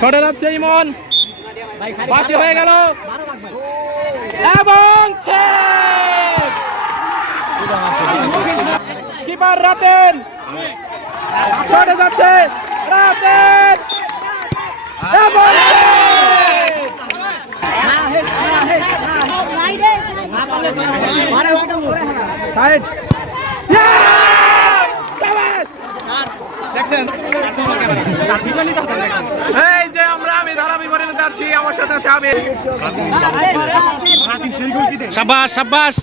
ছড়ে যাচ্ছে ইমন, বাসি হয়ে গেল এবং কিপার রাতেন, ছড়ে যাচ্ছে রাতেন এবং সাইড। এই যে আমি ধারা বিবরণে যাচ্ছি, আমার সাথে আছে আমি। সাবাস সাবাস,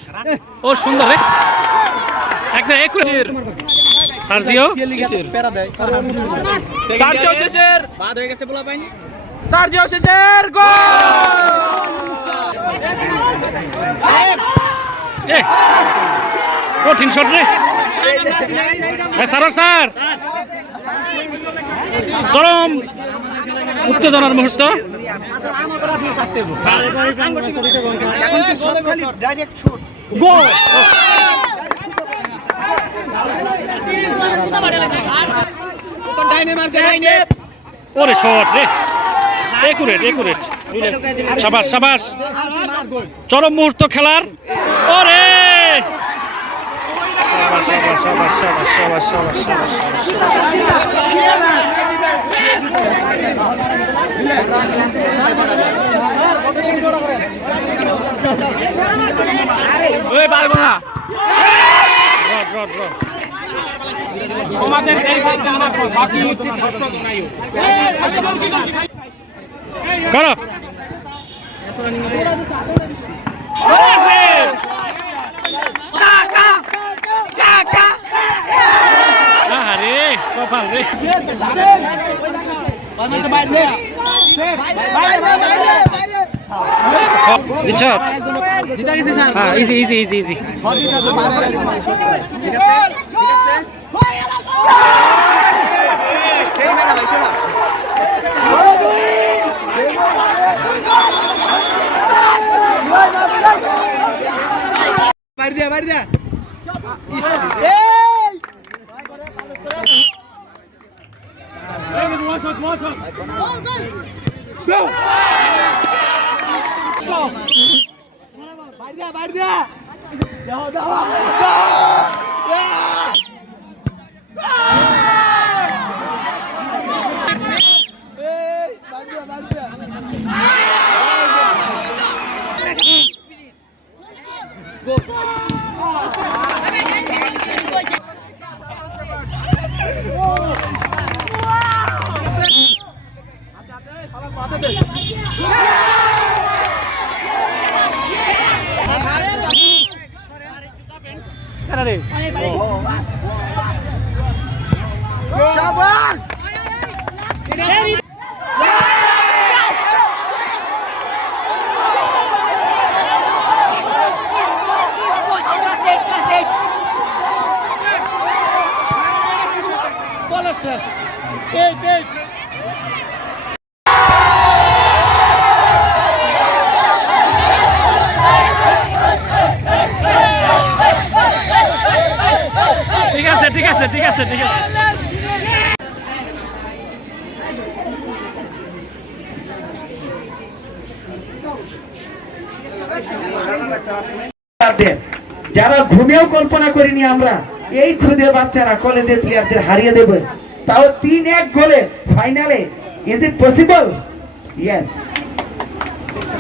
ও সুন্দর রে, একটা একুশের সার্জিও সার্জিও শেষের বাদ হয়ে গেছে বলা পাইনি। সার্জিও শেষের গোল। কঠিন শট রে স্যার, স্যার চরম উত্তেজনার মুহূর্ত। ওরে শট রে, একুরেট একুরেট, সাবাস সাবাস, চরম মুহূর্ত খেলার। ওরে সাবাস সাবাস সাবাস সাবাস সাবাস সাবাস ওই পারবো না, তোমাদের বাকি করো। আরে কপাল রে, রিচার্ড হ্যাঁ, ইজি ইজি ইজি ইজি। বাইরে দিয়া বাইরে দিয়া। ঠিক আছে ঠিক আছে ঠিক আছে ঠিক আছে। যারা ঘুমেও কল্পনা করিনি আমরা এই খুদে বাচ্চারা কলেজের প্লেয়ারদের হারিয়ে দেবে, তাও 3-1 গোলে ফাইনালে। Is it possible? ইয়েস,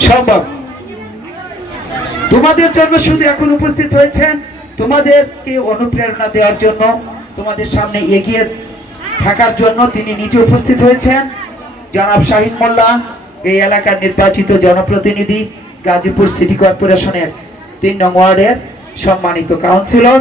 সম্ভব। তোমাদের জন্য শুধু এখন উপস্থিত হয়েছেন তোমাদেরকে অনুপ্রেরণা দেওয়ার জন্য, তোমাদের সামনে এগিয়ে থাকার জন্য তিনি নিজে উপস্থিত হয়েছেন জনাব শাহিন মোল্লা, এই এলাকার নির্বাচিত জনপ্রতিনিধি, গাজীপুর সিটি কর্পোরেশনের 3 নং ওয়ার্ডের সম্মানিত কাউন্সিলর।